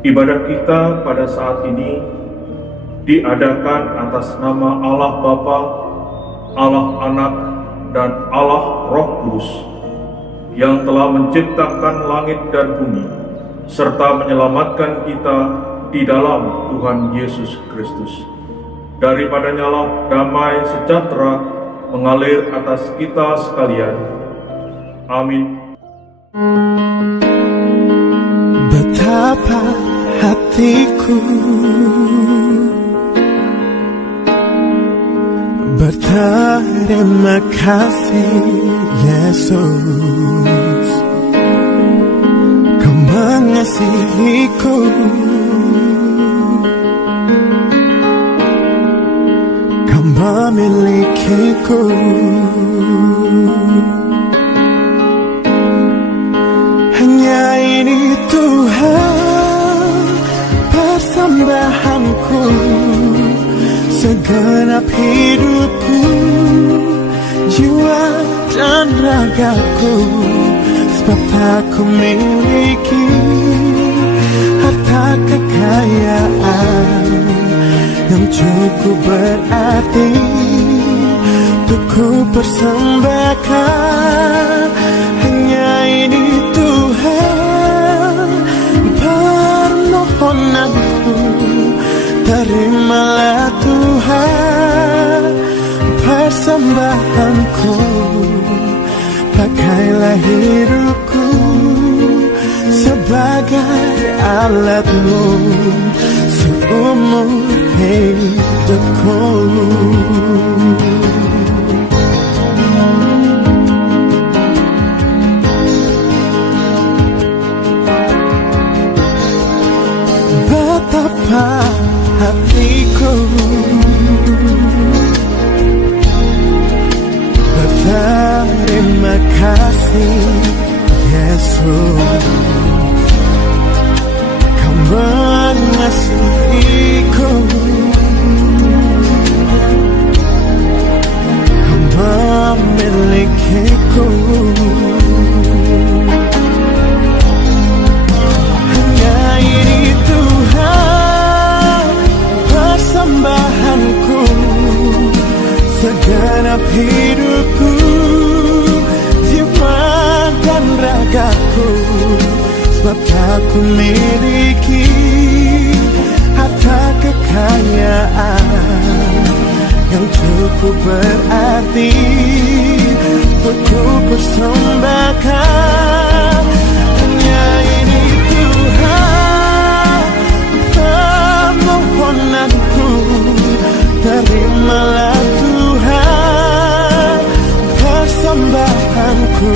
Ibadah kita pada saat ini diadakan atas nama Allah Bapa, Allah Anak, dan Allah Roh Kudus yang telah menciptakan langit dan bumi serta menyelamatkan kita di dalam Tuhan Yesus Kristus. Daripadanya lah damai sejahtera mengalir atas kita sekalian. Amin. Betapa hatiku berterima kasih, Yesus, Kau mengasihiku, Kau memilikiku. Hanya ini Tuhan persembahanku, segenap hidupku, jiwa dan ragaku. Sebab tak ku miliki harta kekayaan yang cukup berarti untuk ku persembahkan. Hanya ini Tuhan permohonanku, terimalah Tuhan persembahanku. Pakailah hidupku sebagai alatmu seumur hidupku. Betapa hatiku berterima kasih, Yesus, Kau mengasihiku, Kau memilikiku. Hanya ini Tuhan persembahanku, segenap hidupku, jiwa dan ragaku. Sebab tak ku miliki harta kekayaan yang cukup berarti untuk ku persembahkan. Hanya ini Tuhan permohonanku, terimalah Tuhan persembahanku.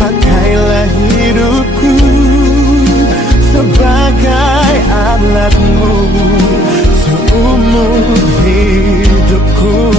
Pakailah hidupku sebagai alatmu seumur hidupku.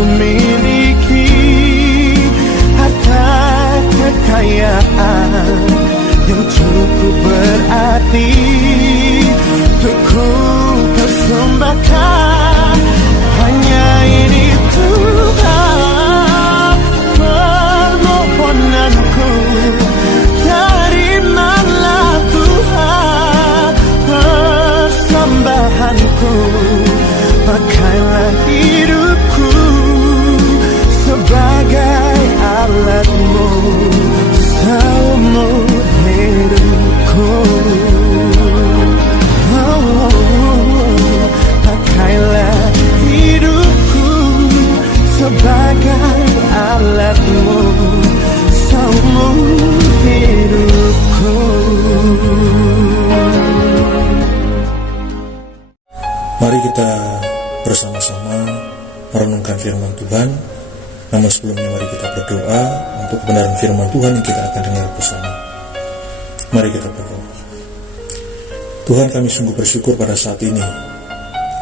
Ku miliki harta kekayaan arti untuk ku persembahkan. Hanya ini Tuhan permohonanku, terimalah Tuhan persembahanku. Pakailah hidupku sebagai alatmu, seumur hidupku. Pakailah hidupku sebagai alatmu, seumur hidupku. Mari kita bersama-sama merenungkan firman Tuhan. Namun sebelumnya mari kita berdoa untuk kebenaran firman Tuhan yang kita akan dengar bersama. Mari kita berdoa. Tuhan, kami sungguh bersyukur pada saat ini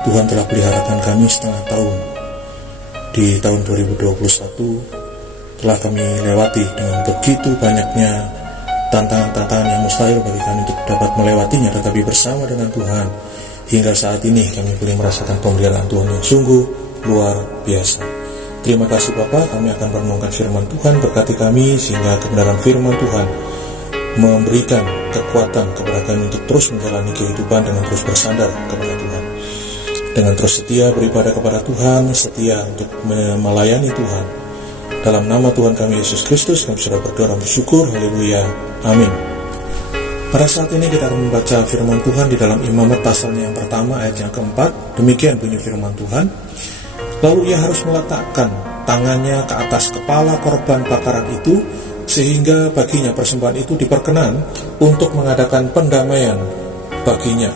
Tuhan telah peliharakan kami setengah tahun. Di tahun 2021 telah kami lewati dengan begitu banyaknya tantangan-tantangan yang mustahil bagi kami untuk dapat melewatinya, tetapi bersama dengan Tuhan hingga saat ini kami boleh merasakan pemeliharaan Tuhan yang sungguh luar biasa. Terima kasih Bapa, kami akan merenungkan firman Tuhan. Berkati kami sehingga kebenaran firman Tuhan memberikan kekuatan kepada kami untuk terus menjalani kehidupan dengan terus bersandar kepada Tuhan, dengan terus setia beribadah kepada Tuhan, setia untuk melayani Tuhan. Dalam nama Tuhan kami Yesus Kristus kami sudah berdoa dan bersyukur. Haleluya, amin. Pada saat ini kita akan membaca firman Tuhan di dalam Imamat pasalnya yang pertama ayat yang keempat. Demikian bunyi firman Tuhan. Lalu ia harus meletakkan tangannya ke atas kepala korban bakaran itu, sehingga baginya persembahan itu diperkenan untuk mengadakan pendamaian baginya.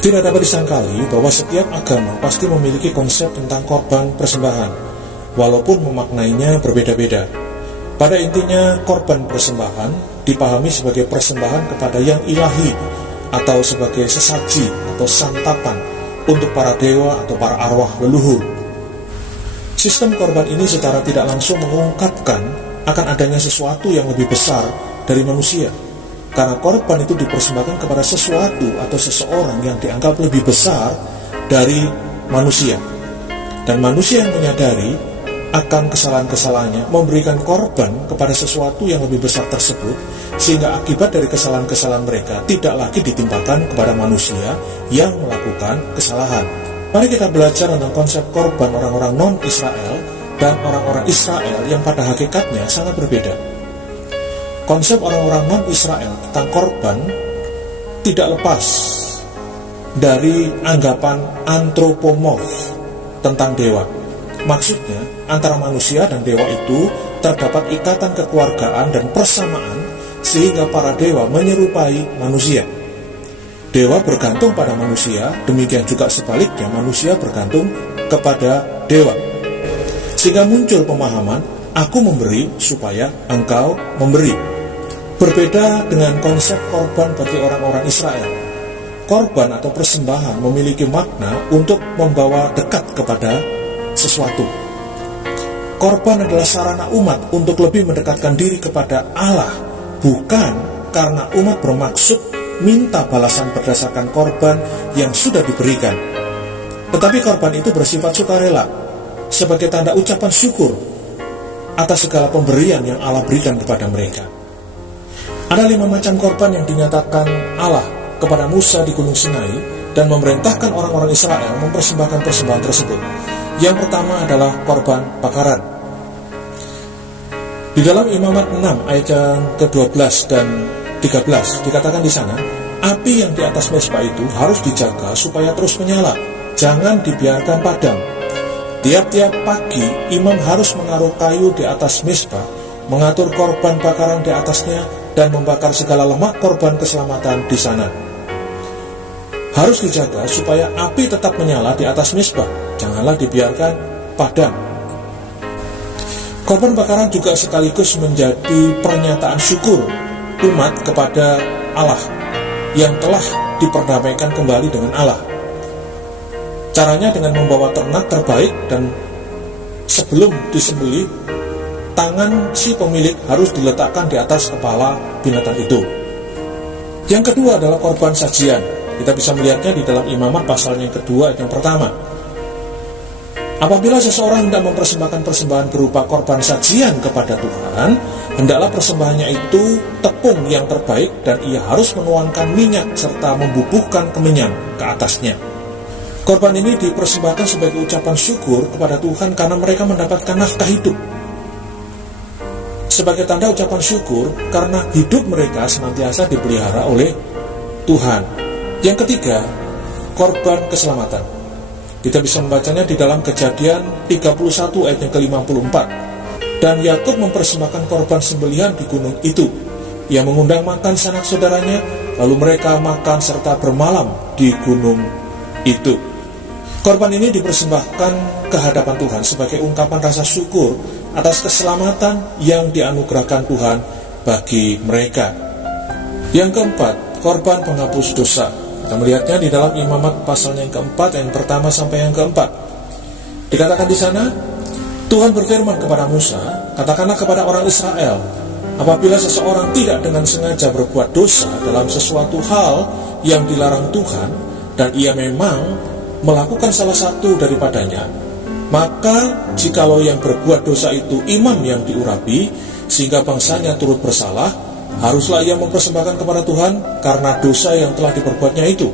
Tidak dapat disangkali bahwa setiap agama pasti memiliki konsep tentang korban persembahan, walaupun memaknainya berbeda-beda. Pada intinya, korban persembahan dipahami sebagai persembahan kepada yang ilahi, atau sebagai sesaji atau santapan untuk para dewa atau para arwah leluhur. Sistem korban ini secara tidak langsung mengungkapkan akan adanya sesuatu yang lebih besar dari manusia, karena korban itu dipersembahkan kepada sesuatu atau seseorang yang dianggap lebih besar dari manusia. Dan manusia yang menyadari akan kesalahan-kesalahannya memberikan korban kepada sesuatu yang lebih besar tersebut, sehingga akibat dari kesalahan-kesalahan mereka tidak lagi ditimpakan kepada manusia yang melakukan kesalahan. Mari kita belajar tentang konsep korban orang-orang non-Israel dan orang-orang Israel yang pada hakikatnya sangat berbeda. Konsep orang-orang non-Israel tentang korban tidak lepas dari anggapan antropomorf tentang dewa. Maksudnya, antara manusia dan dewa itu terdapat ikatan kekeluargaan dan persamaan, sehingga para dewa menyerupai manusia. Dewa bergantung pada manusia, demikian juga sebaliknya manusia bergantung kepada dewa. Sehingga muncul pemahaman, aku memberi supaya engkau memberi. Berbeda dengan konsep korban bagi orang-orang Israel. Korban atau persembahan memiliki makna untuk membawa dekat kepada sesuatu. Korban adalah sarana umat untuk lebih mendekatkan diri kepada Allah, bukan karena umat bermaksud minta balasan berdasarkan korban yang sudah diberikan. Tetapi korban itu bersifat sukarela, sebagai tanda ucapan syukur atas segala pemberian yang Allah berikan kepada mereka. Ada 5 macam korban yang dinyatakan Allah kepada Musa di Gunung Sinai dan memerintahkan orang-orang Israel mempersembahkan persembahan tersebut. Yang pertama adalah korban bakaran. Di dalam Imamat 6 ayat yang ke-12 dan 13 dikatakan di sana, api yang di atas mezbah itu harus dijaga supaya terus menyala, jangan dibiarkan padam. Tiap-tiap pagi imam harus menaruh kayu di atas mezbah, mengatur korban bakaran di atasnya, dan membakar segala lemak korban keselamatan di sana. Harus dijaga supaya api tetap menyala di atas mezbah, janganlah dibiarkan padam. Korban bakaran juga sekaligus menjadi pernyataan syukur umat kepada Allah yang telah diperdamaikan kembali dengan Allah. Caranya dengan membawa ternak terbaik, dan sebelum disembelih, tangan si pemilik harus diletakkan di atas kepala binatang itu. Yang kedua adalah korban sajian. Kita bisa melihatnya di dalam Imamat pasal yang kedua ayat yang pertama. Apabila seseorang hendak mempersembahkan persembahan berupa korban sajian kepada Tuhan, hendaklah persembahannya itu tepung yang terbaik dan ia harus menuangkan minyak serta membubuhkan kemenyan ke atasnya. Korban ini dipersembahkan sebagai ucapan syukur kepada Tuhan karena mereka mendapatkan nafkah hidup. Sebagai tanda ucapan syukur karena hidup mereka senantiasa dipelihara oleh Tuhan. Yang ketiga, korban keselamatan. Kita bisa membacanya di dalam Kejadian 31 ayat yang ke-54. Dan Yakub mempersembahkan korban sembelihan di gunung itu. Ia mengundang makan sanak saudaranya, lalu mereka makan serta bermalam di gunung itu. Korban ini dipersembahkan ke hadapan Tuhan sebagai ungkapan rasa syukur atas keselamatan yang dianugerahkan Tuhan bagi mereka. Yang keempat, korban penghapus dosa. Kita melihatnya di dalam Imamat pasal yang keempat, yang pertama sampai yang keempat. Dikatakan di sana, Tuhan berfirman kepada Musa, katakanlah kepada orang Israel, apabila seseorang tidak dengan sengaja berbuat dosa dalam sesuatu hal yang dilarang Tuhan, dan ia memang melakukan salah satu daripadanya, maka jikalau yang berbuat dosa itu imam yang diurapi, sehingga bangsanya turut bersalah, haruslah ia mempersembahkan kepada Tuhan karena dosa yang telah diperbuatnya itu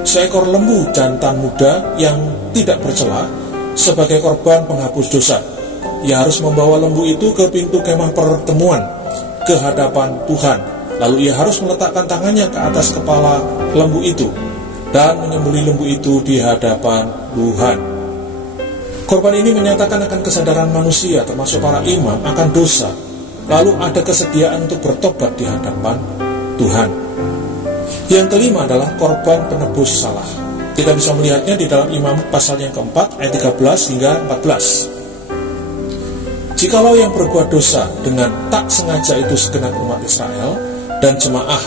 seekor lembu jantan muda yang tidak bercela sebagai korban penghapus dosa. Ia harus membawa lembu itu ke pintu kemah pertemuan ke hadapan Tuhan. Lalu ia harus meletakkan tangannya ke atas kepala lembu itu dan menyembelih lembu itu di hadapan Tuhan. Korban ini menyatakan akan kesadaran manusia termasuk para imam akan dosa. Lalu ada kesediaan untuk bertobat di hadapan Tuhan. Yang kelima adalah korban penebus salah. Kita bisa melihatnya di dalam Imamat pasal yang keempat ayat 13 hingga 14. Jikalau yang berbuat dosa dengan tak sengaja itu segenap umat Israel dan jemaah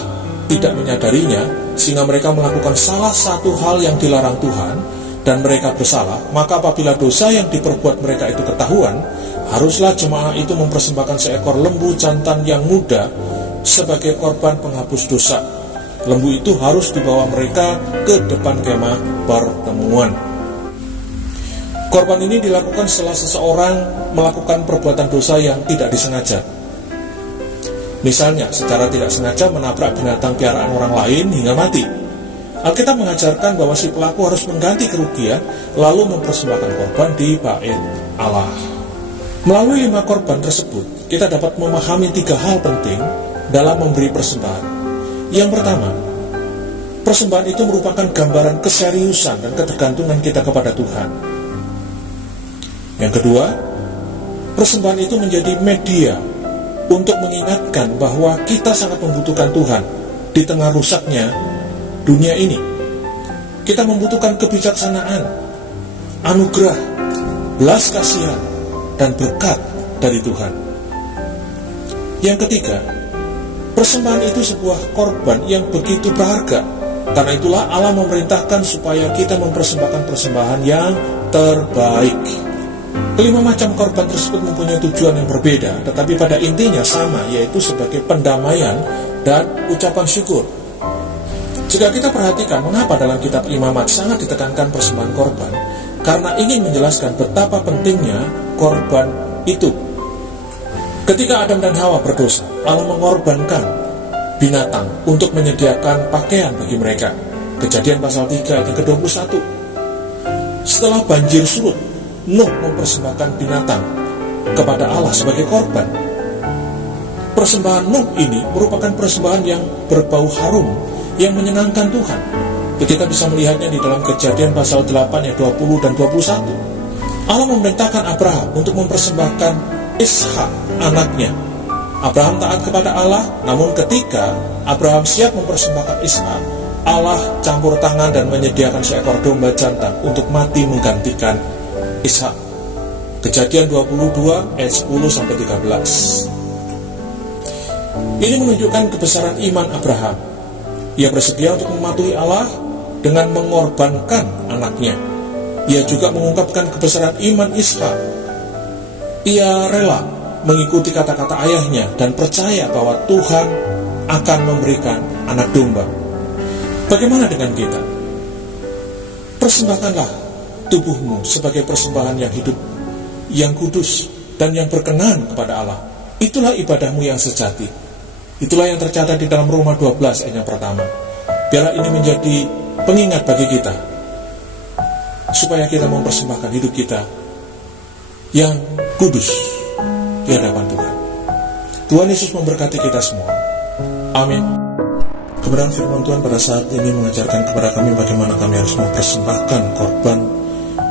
tidak menyadarinya sehingga mereka melakukan salah satu hal yang dilarang Tuhan dan mereka bersalah, maka apabila dosa yang diperbuat mereka itu ketahuan, haruslah jemaah itu mempersembahkan seekor lembu jantan yang muda sebagai korban penghapus dosa. Lembu itu harus dibawa mereka ke depan kemah pertemuan. Korban ini dilakukan setelah seseorang melakukan perbuatan dosa yang tidak disengaja. Misalnya, secara tidak sengaja menabrak binatang piaraan orang lain hingga mati. Alkitab mengajarkan bahwa si pelaku harus mengganti kerugian lalu mempersembahkan korban di bait Allah. Melalui 5 korban tersebut, kita dapat memahami 3 hal penting dalam memberi persembahan. Yang pertama, persembahan itu merupakan gambaran keseriusan dan ketergantungan kita kepada Tuhan. Yang kedua, persembahan itu menjadi media untuk mengingatkan bahwa kita sangat membutuhkan Tuhan di tengah rusaknya dunia ini. Kita membutuhkan kebijaksanaan, anugerah, belas kasihan, dan berkat dari Tuhan. Yang ketiga, persembahan itu sebuah korban yang begitu berharga. Karena itulah Allah memerintahkan supaya kita mempersembahkan persembahan yang terbaik. Kelima macam korban tersebut mempunyai tujuan yang berbeda, tetapi pada intinya sama, yaitu sebagai pendamaian dan ucapan syukur. Jika kita perhatikan mengapa dalam kitab Imamat sangat ditekankan persembahan korban, karena ingin menjelaskan betapa pentingnya korban itu. Ketika Adam dan Hawa berdosa, Allah mengorbankan binatang untuk menyediakan pakaian bagi mereka. Kejadian pasal 3 ayat ke-21. Setelah banjir surut, Nuh mempersembahkan binatang kepada Allah sebagai korban. Persembahan Nuh ini merupakan persembahan yang berbau harum, yang menyenangkan Tuhan. Kita bisa melihatnya di dalam Kejadian pasal 8 ayat 20 dan 21. Allah memerintahkan Abraham untuk mempersembahkan Ishak anaknya. Abraham taat kepada Allah, namun ketika Abraham siap mempersembahkan Ishak, Allah campur tangan dan menyediakan seekor domba jantan untuk mati menggantikan Ishak. Kejadian 22 ayat 10-13. Ini menunjukkan kebesaran iman Abraham. Ia bersedia untuk mematuhi Allah dengan mengorbankan anaknya. Ia juga mengungkapkan kebesaran iman Ishak. Ia rela mengikuti kata-kata ayahnya dan percaya bahwa Tuhan akan memberikan anak domba. Bagaimana dengan kita? Persembahkanlah tubuhmu sebagai persembahan yang hidup, yang kudus, dan yang berkenan kepada Allah. Itulah ibadahmu yang sejati. Itulah yang tercatat di dalam Roma 12 ayat yang pertama. Biarlah ini menjadi pengingat bagi kita, supaya kita mempersembahkan hidup kita yang kudus di hadapan Tuhan. Tuhan Yesus memberkati kita semua. Amin. Kebenaran firman Tuhan pada saat ini mengajarkan kepada kami bagaimana kami harus mempersembahkan korban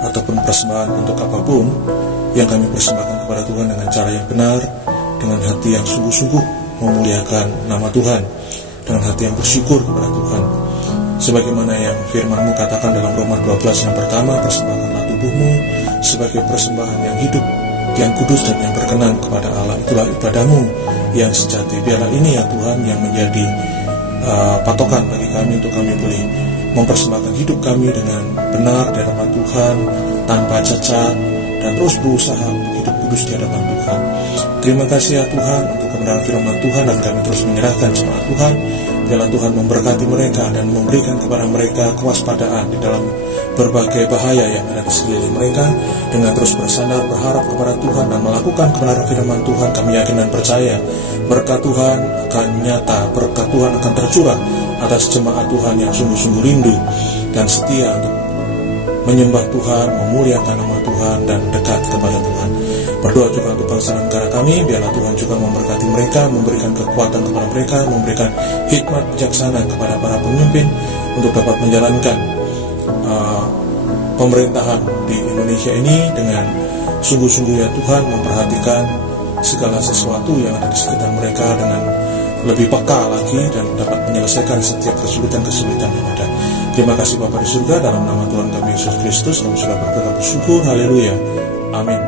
ataupun persembahan untuk apapun yang kami persembahkan kepada Tuhan dengan cara yang benar, dengan hati yang sungguh-sungguh memuliakan nama Tuhan, dengan hati yang bersyukur kepada Tuhan. Sebagaimana yang firman-Mu katakan dalam Roma 12 yang pertama, persembahkanlah tubuhmu sebagai persembahan yang hidup, yang kudus dan yang berkenan kepada Allah. Itulah ibadahmu yang sejati. Biarlah ini ya Tuhan yang menjadi patokan bagi kami untuk kami boleh mempersembahkan hidup kami dengan benar di hadapan Tuhan, tanpa cacat, dan terus berusaha untuk hidup kudus di hadapan Tuhan. Terima kasih ya Tuhan untuk kebenaran firman Tuhan, dan kami terus menyerahkan jemaat Tuhan. Biarlah Tuhan memberkati mereka dan memberikan kepada mereka kewaspadaan di dalam berbagai bahaya yang ada di sekeliling mereka, dengan terus bersandar berharap kepada Tuhan dan melakukan kebenaran firman Tuhan. Kami yakin dan percaya berkat Tuhan akan nyata, berkat Tuhan akan tercurah atas jemaat Tuhan yang sungguh-sungguh rindu dan setia untuk menyembah Tuhan, memuliakan nama Tuhan, dan dekat kepada Tuhan. Berdoa juga untuk bangsa dan negara kami, biarlah Tuhan juga memberkati mereka, memberikan kekuatan kepada mereka, memberikan hikmat bijaksana kepada para pemimpin untuk dapat menjalankan pemerintahan di Indonesia ini dengan sungguh-sungguh ya Tuhan, memperhatikan segala sesuatu yang ada di sekitar mereka dengan lebih peka lagi dan dapat menyelesaikan setiap kesulitan-kesulitan yang ada. Terima kasih Bapa di surga, dalam nama Tuhan kami Yesus Kristus kami sudah berkata bersyukur. Haleluya. Amin.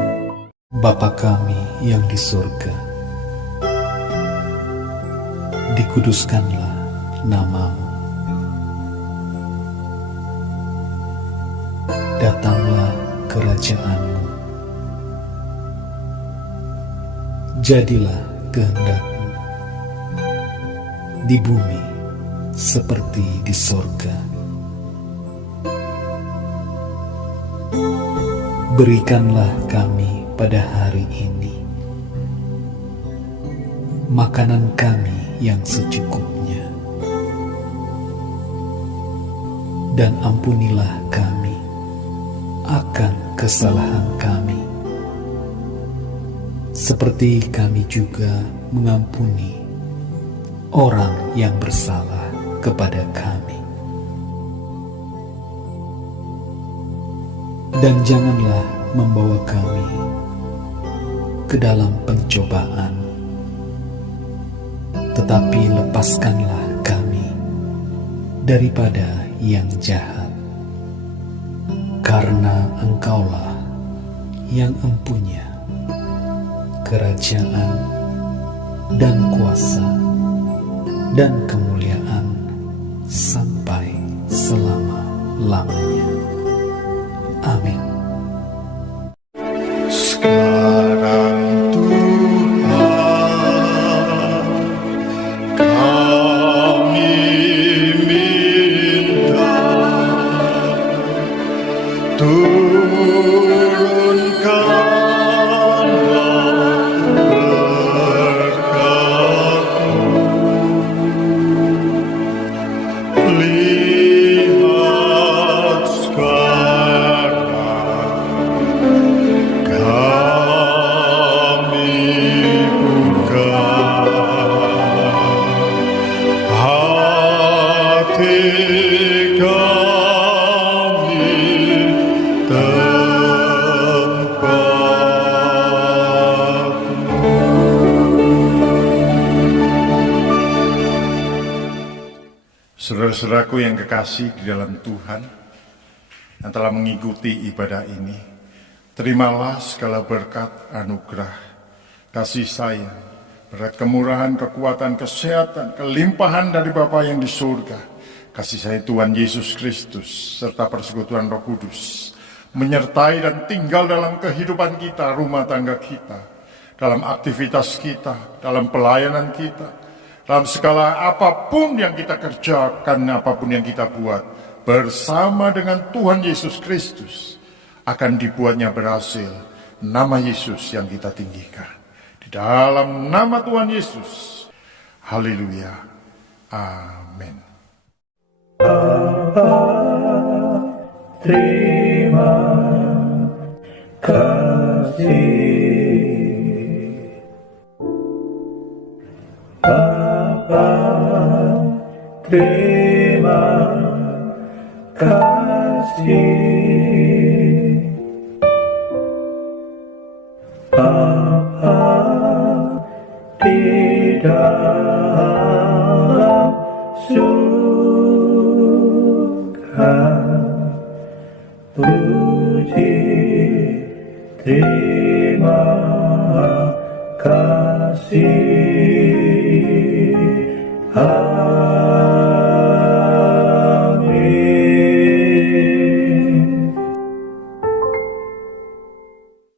Bapa kami yang di surga, dikuduskanlah nama-Mu. Datanglah kerajaan-Mu. Jadilah kehendak-Mu di bumi seperti di sorga. Berikanlah kami pada hari ini makanan kami yang secukupnya, dan ampunilah kami akan kesalahan kami, seperti kami juga mengampuni orang yang bersalah kepada kami. Dan janganlah membawa kami ke dalam pencobaan, tetapi lepaskanlah kami daripada yang jahat. Karena Engkaulah yang empunya kerajaan dan kuasa dan kemuliaan sampai selama-lamanya. Amin. Sekarang Tuhan, kami minta turunkanlah berkat-Mu. Lihat sekarang kami buka hati kami tempat-Mu. Saudara-saudaraku yang kekasih di dalam Tuhan, yang telah mengikuti ibadah ini, terimalah segala berkat, anugerah, kasih sayang, berkat kemurahan, kekuatan, kesehatan, kelimpahan dari Bapa yang di surga, kasih sayang Tuhan Yesus Kristus, serta persekutuan Roh Kudus, menyertai dan tinggal dalam kehidupan kita, rumah tangga kita, dalam aktivitas kita, dalam pelayanan kita, dalam segala apapun yang kita kerjakan, apapun yang kita buat, bersama dengan Tuhan Yesus Kristus, akan dibuatnya berhasil. Nama Yesus yang kita tinggikan. Di dalam nama Tuhan Yesus. Haleluya. Amin. Terima kasih. Bapa, terima kasih. Bapa, di dalam surga, puji terima kasih.